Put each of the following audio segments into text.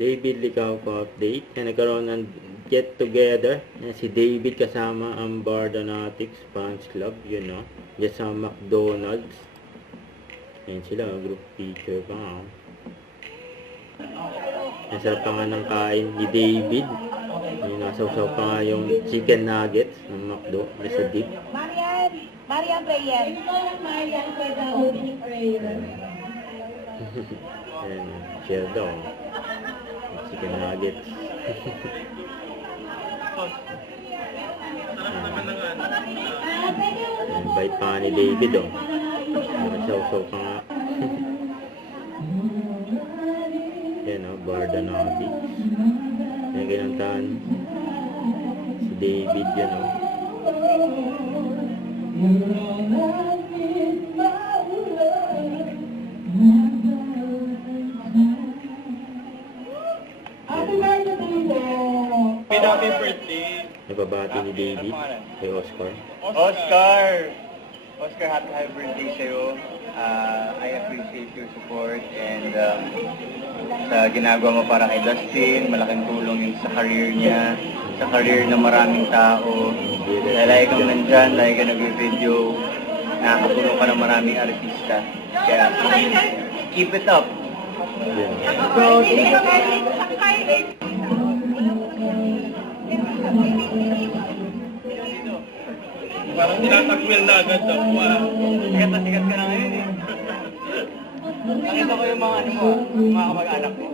David Licauco update. Nagkaroon ng get together na si David kasama ang Bardanatics Fans Club, yun no. Diyan sa McDonald's. Yan sila, group picture pa nga. Nasarap pa nga ng kain ni David. Yung nasaw-saw pa nga yung chicken nuggets ng McDo sa dip. Marian prayer. Marian for the opening prayer. Ayan, share daw. Chicken nuggets. Ayan, bite pa ni David oh. Nasaw-saw pa nga. Yan o, Bardanatics. Yan ginantahan si David yan o. Happy birthday! Nababati ni David kay Oscar. Oscar, happy birthday sa'yo. I appreciate your support and sa ginagawa mo para kay Dustin, malaking tulong yun sa career niya, sa career ng maraming tao. Lagi kang nandyan, lagi kang nag-video, nakakatulong ka ng maraming artista. Kaya keep it up! Parang tinatakwil na agad daw. Sikat na sikat ka na ngayon eh. Nakita ko yung mga ano mo, yung mga kamag-anak mo.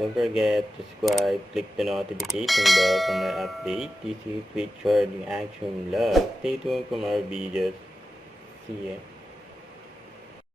Don't forget to subscribe, click the notification bell for my update. This is quick charging action vlog. Stay tuned for more videos. See ya.